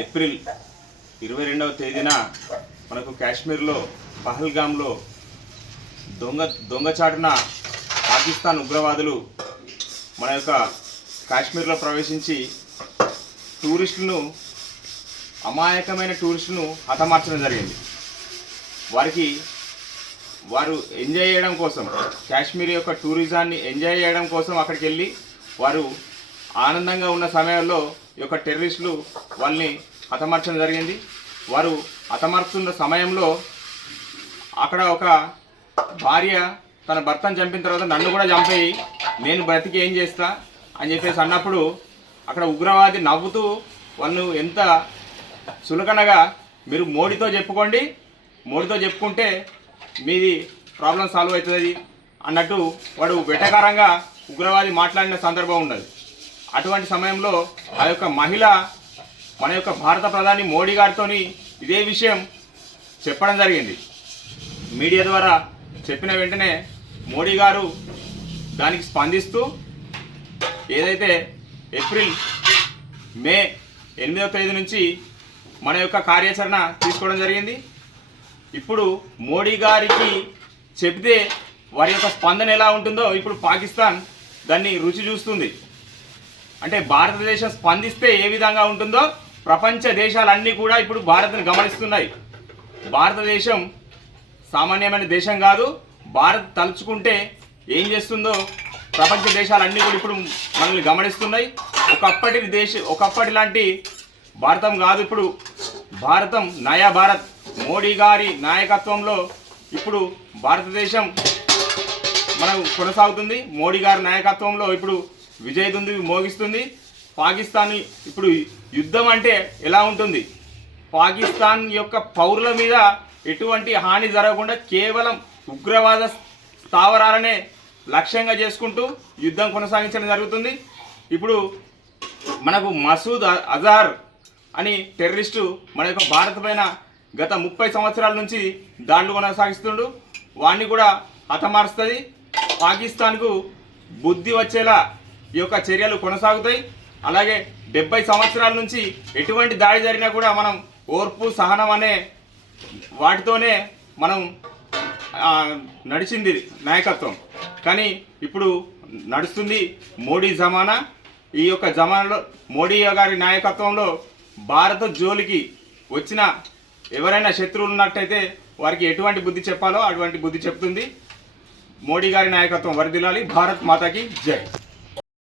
April 22వ తేదీన మనకు కాశ్మీర్లో పహల్గామ్లో దొంగచాటున పాకిస్తాన్ ఉగ్రవాదులు మన యొక్క కాశ్మీర్లో ప్రవేశించి అమాయకమైన టూరిస్టులను హతమార్చడం జరిగింది. వారు ఎంజాయ్ చేయడం కోసం, కాశ్మీర్ యొక్క టూరిజాన్ని ఎంజాయ్ చేయడం కోసం అక్కడికి వెళ్ళి వారు ఆనందంగా ఉన్న సమయంలో ఈ యొక్క టెర్రరిస్టులు వాళ్ళని హతమార్చడం జరిగింది. వారు హతమార్చుతున్న సమయంలో అక్కడ ఒక భార్య తన భర్తను చంపిన తర్వాత నన్ను కూడా చంపేయి, నేను బ్రతికి ఏం చేస్తా అని చెప్పేసి అన్నప్పుడు అక్కడ ఉగ్రవాది నవ్వుతూ వాళ్ళు ఎంత చులకనగా, మీరు మోడీతో చెప్పుకోండి, మోడీతో చెప్పుకుంటే మీది ప్రాబ్లం సాల్వ్ అవుతుంది అన్నట్టు వాడు వెటకారంగా ఉగ్రవాది మాట్లాడిన సందర్భం ఉన్నది. అటువంటి సమయంలో ఆ యొక్క మహిళ మన యొక్క భారత ప్రధాని మోడీ గారితో ఇదే విషయం చెప్పడం జరిగింది. మీడియా ద్వారా చెప్పిన వెంటనే మోడీ గారు దానికి స్పందిస్తూ ఏదైతే ఏప్రిల్ మే 8వ తేదీ నుంచి మన యొక్క కార్యాచరణ తీసుకోవడం జరిగింది. ఇప్పుడు మోడీ గారికి చెబితే వారి యొక్క స్పందన ఎలా ఉంటుందో ఇప్పుడు పాకిస్తాన్ దాన్ని రుచి చూస్తుంది. అంటే భారతదేశం స్పందిస్తే ఏ విధంగా ఉంటుందో ప్రపంచ దేశాలన్నీ కూడా ఇప్పుడు భారత్ని గమనిస్తున్నాయి. భారతదేశం సామాన్యమైన దేశం కాదు. భారత్ తలుచుకుంటే ఏం చేస్తుందో ప్రపంచ దేశాలన్నీ కూడా ఇప్పుడు మనల్ని గమనిస్తున్నాయి. ఒకప్పటి లాంటి భారతం కాదు. ఇప్పుడు భారతం నయా భారత్, మోడీ గారి నాయకత్వంలో ఇప్పుడు భారతదేశం మనకు కొనసాగుతుంది. మోడీ గారి నాయకత్వంలో ఇప్పుడు విజయదుందుభి మోగిస్తుంది. పాకిస్తాన్ ఇప్పుడు యుద్ధం అంటే ఎలా ఉంటుంది? పాకిస్తాన్ యొక్క పౌరుల మీద ఎటువంటి హాని జరగకుండా కేవలం ఉగ్రవాద స్థావరాలనే లక్ష్యంగా చేసుకుంటూ యుద్ధం కొనసాగించడం జరుగుతుంది. ఇప్పుడు మనకు మసూద్ అజహర్ అని టెర్రరిస్టు మన యొక్క భారత్ పైన గత 30 సంవత్సరాల నుంచి దాడులు కొనసాగిస్తుండు. వాడిని కూడా హతమారుస్తుంది. పాకిస్తాన్కు బుద్ధి వచ్చేలా ఈ యొక్క చర్యలు కొనసాగుతాయి. అలాగే 70 సంవత్సరాల నుంచి ఎటువంటి దాడి జరిగినా కూడా మనం ఓర్పు, సహనం అనే వాటితోనే మనం నడిచింది నాయకత్వం. కానీ ఇప్పుడు నడుస్తుంది మోడీ జమానా. ఈ యొక్క జమానాలో మోడీ గారి నాయకత్వంలో భారత జోలికి వచ్చిన ఎవరైనా శత్రువులు ఉన్నట్టయితే వారికి ఎటువంటి బుద్ధి చెప్పాలో అటువంటి బుద్ధి చెప్తుంది. మోడీ గారి నాయకత్వం వర్ధిల్లాలి. భారత్ మాతాకి జై.